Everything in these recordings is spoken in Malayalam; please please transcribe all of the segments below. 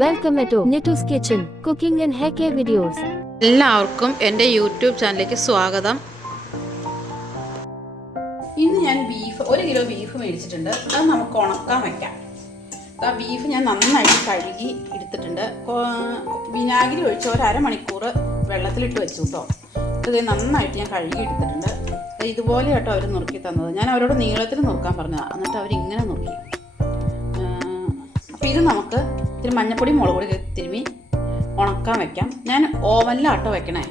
Welcome at Nittu's kitchen cooking and hair care videos എല്ലാവർക്കും എന്റെ യൂട്യൂബ് ചാനലിലേക്ക് സ്വാഗതം. ഇന്ന് ഞാൻ ബീഫ് ഒരു കിലോ ബീഫ് മേടിച്ചിട്ടുണ്ട്. അത് നമുക്ക് ഉണക്കാൻ വയ്ക്കാം ആ ബീഫ് ഞാൻ നന്നായിട്ട് കഴുകി എടുത്തിട്ടുണ്ട്. വിനാഗിരി ഒഴിച്ച് ഒരു അരമണിക്കൂർ വെള്ളത്തിലിട്ട് വെച്ചു കേട്ടോ. ഇത് നന്നായിട്ട് ഞാൻ കഴുകി എടുത്തിട്ടുണ്ട്. ഇതുപോലെ കേട്ടോ അവർ നുറുക്കി തന്നത്. ഞാൻ അവരോട് നീളത്തിൽ നുറുക്കാൻ പറഞ്ഞതാണ് എന്നിട്ട് അവരിങ്ങനെ നുറുക്കി. അപ്പോൾ ഇത് നമുക്ക് ഇത്തിരി മഞ്ഞപ്പൊടി മുളക് പൊടി തിരുമ്മി ഉണക്കാൻ വെക്കാം. ഞാൻ ഓവനിലാട്ടോ വെക്കണേ.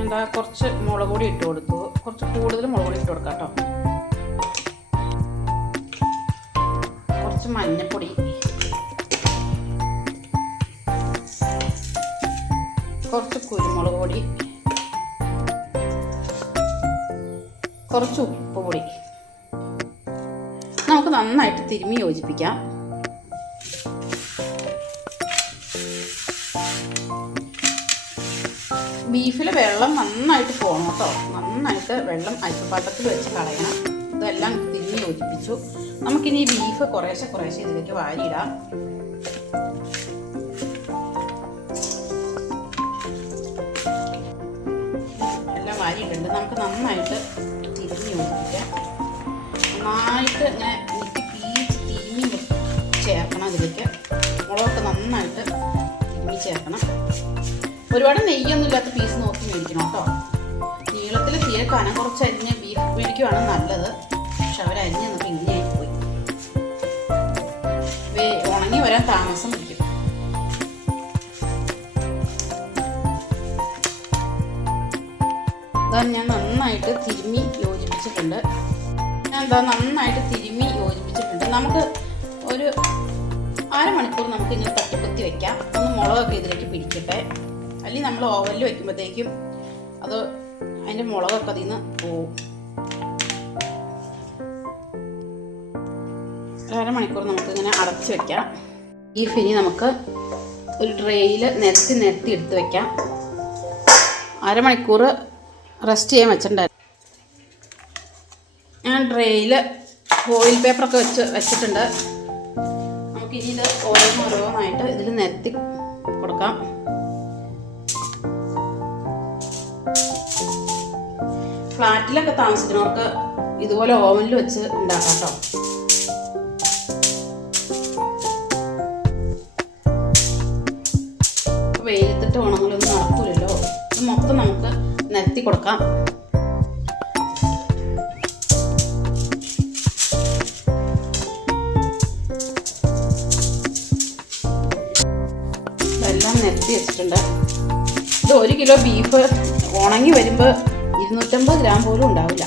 എന്താ കുറച്ച് മുളക് പൊടി ഇട്ട് കൊടുത്തു. കുറച്ച് കൂടുതൽ മുളക് പൊടി ഇട്ട് കൊടുക്കാം കേട്ടോ കുറച്ച് മഞ്ഞപ്പൊടി. കുറച്ച് കുരുമുളക് പൊടി. കുറച്ച് ഉപ്പ് പൊടി. നമുക്ക് നന്നായിട്ട് തിരുമ്മി യോജിപ്പിക്കാം. ബീഫിൽ വെള്ളം നന്നായിട്ട് പോകണം കേട്ടോ. നന്നായിട്ട് വെള്ളം അരിപ്പാട്ടത്തിൽ വെച്ച് കളയണം. ഇതെല്ലാം തിരിഞ്ഞ് യോജിപ്പിച്ചു. നമുക്കിനി ബീഫ് കുറേശ്ശെ കുറേശ്ശെ ഇതിലേക്ക് വാരിയിടാം. എല്ലാം വാരിയിട്ടുണ്ട്. നമുക്ക് നന്നായിട്ട് തിരിഞ്ഞ് യോജിപ്പിക്കാം. നന്നായിട്ട് ഞാൻ ഒരുപാട് നെയ്യൊന്നും ഇല്ലാത്ത പീസ് നോക്കി മേടിക്കണം കേട്ടോ. നീളത്തിൽ തീരെ കനം കുറച്ച് അരിഞ്ഞ് ബീഫ് മേടിക്കുവാണ് നല്ലത്. പക്ഷെ അവർ അരിഞ്ഞ് നമുക്ക് ഇങ്ങനെയായി പോയി. ഉണങ്ങി വരാൻ താമസം പിടിക്കും. അതാണ് ഞാൻ നന്നായിട്ട് തിരുമ്മി യോജിപ്പിച്ചിട്ടുണ്ട്. ഞാൻ എന്താ നന്നായിട്ട് തിരുമ്മി യോജിപ്പിച്ചിട്ടുണ്ട്. നമുക്ക് ഒരു അരമണിക്കൂർ നമുക്ക് ഇങ്ങനെ തട്ടിക്കുത്തി വെക്കാം. ഒന്ന് മുളകൊക്കെ ഇതിലേക്ക് പിടിക്കട്ടെ. അല്ലെങ്കിൽ നമ്മൾ ഓവനിൽ വെക്കുമ്പോഴത്തേക്കും അത് അതിന്റെ മുളകൊക്കെ അതിൽ നിന്ന് പോവും അരമണിക്കൂർ നമുക്കിങ്ങനെ അടച്ച് വെക്കാം. ഈ ഫിനി നമുക്ക് ഒരു ട്രേയിൽ നിരത്തി നിരത്തി എടുത്ത് വെക്കാം. അരമണിക്കൂർ റെസ്റ്റ് ചെയ്യാൻ വെച്ചിട്ടുണ്ടായിരുന്നു. ഞാൻ ട്രേയിൽ ഓയിൽ പേപ്പറൊക്കെ വെച്ച് വെച്ചിട്ടുണ്ട്. നമുക്ക് ഇനി ഇത് ഓരോന്നോരോന്നായിട്ട് ഇതിൽ നിരത്തി കൊടുക്കാം. ഫ്ലാറ്റിലൊക്കെ താമസിക്കുന്നവർക്ക് ഇതുപോലെ ഓവനിൽ വെച്ച് ഉണ്ടാക്കാം കേട്ടോ. വെയിലത്തിട്ട് ഉണങ്ങലൊന്നും നടക്കൂലല്ലോ. ഇത് മൊത്തം നമുക്ക് നിരത്തി കൊടുക്കാം. ഇതെല്ലാം നിരത്തി വെച്ചിട്ടുണ്ട്. ഇത് ഒരു കിലോ ബീഫ് ഉണങ്ങി വരുമ്പോൾ ഇരുന്നൂറ്റമ്പത് ഗ്രാം പോലും ഉണ്ടാവില്ല.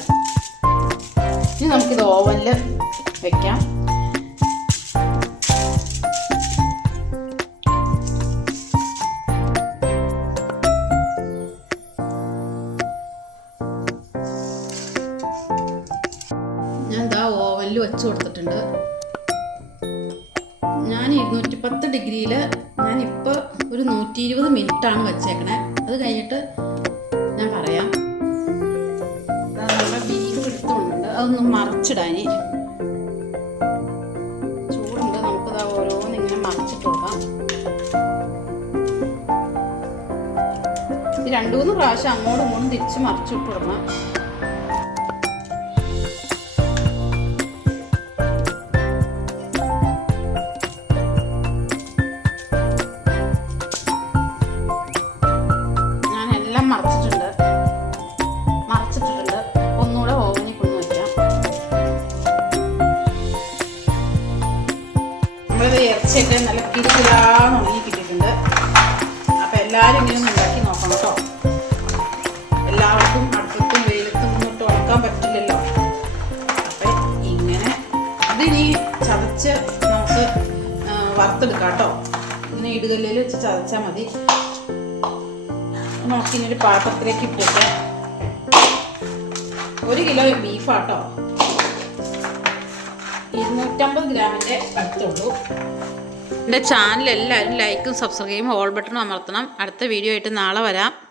ഇനി നമുക്കിത് ഓവനിൽ വെക്കാം. ഞാൻ ഓവനിൽ വെച്ച് കൊടുത്തിട്ടുണ്ട്. ഞാൻ ഇരുന്നൂറ്റി പത്ത് ഡിഗ്രിയിൽ ഞാനിപ്പോൾ ഒരു നൂറ്റി ഇരുപത് മിനിറ്റാണ് വെച്ചേക്കണേ. അത് കഴിഞ്ഞിട്ട് അതൊന്ന് മറിച്ചിടാൻ ചൂടുണ്ട് നമുക്കത് ഓരോന്ന് ഇങ്ങനെ കൊടുക്കാം രണ്ടു മൂന്ന് പ്രാവശ്യം അങ്ങോട്ടും ഇങ്ങോട്ടും തിരിച്ച് മറിച്ചിട്ട് ഞാൻ എല്ലാം മറച്ചിട്ടുണ്ട്. നമ്മളിത് ഇറച്ചിയൊക്കെ നല്ല കിരിക്കിലാന്ന് ഉണങ്ങി കിട്ടിയിട്ടുണ്ട്. അപ്പം എല്ലാവരും ഇങ്ങനെ ഒന്ന് ഉണ്ടാക്കി നോക്കണം കേട്ടോ. എല്ലാവർക്കും അടുത്തും വെയിലത്തും ഒന്നിട്ട് ഉണക്കാൻ പറ്റില്ലല്ലോ. അപ്പം ഇങ്ങനെ അതിനി ചതച്ച് നമുക്ക് വറുത്തെടുക്കാം കേട്ടോ. ഇങ്ങനെ ഇടുകല്ലിൽ വെച്ച് ചതച്ചാൽ മതി. നമുക്കിനൊരു പാത്രത്തിലേക്ക് ഇട്ടിട്ട് ഒരു കിലോ ബീഫാട്ടോ. ഇരുന്നൂറ്റമ്പത് ഗ്രാമിന്റെ അടുത്തുള്ളൂ എന്റെ ചാനൽ എല്ലാവരും ലൈക്കും സബ്സ്ക്രൈബും ഓൾ ബട്ടണും അമർത്തണം. അടുത്ത വീഡിയോ ആയിട്ട് നാളെ വരാം.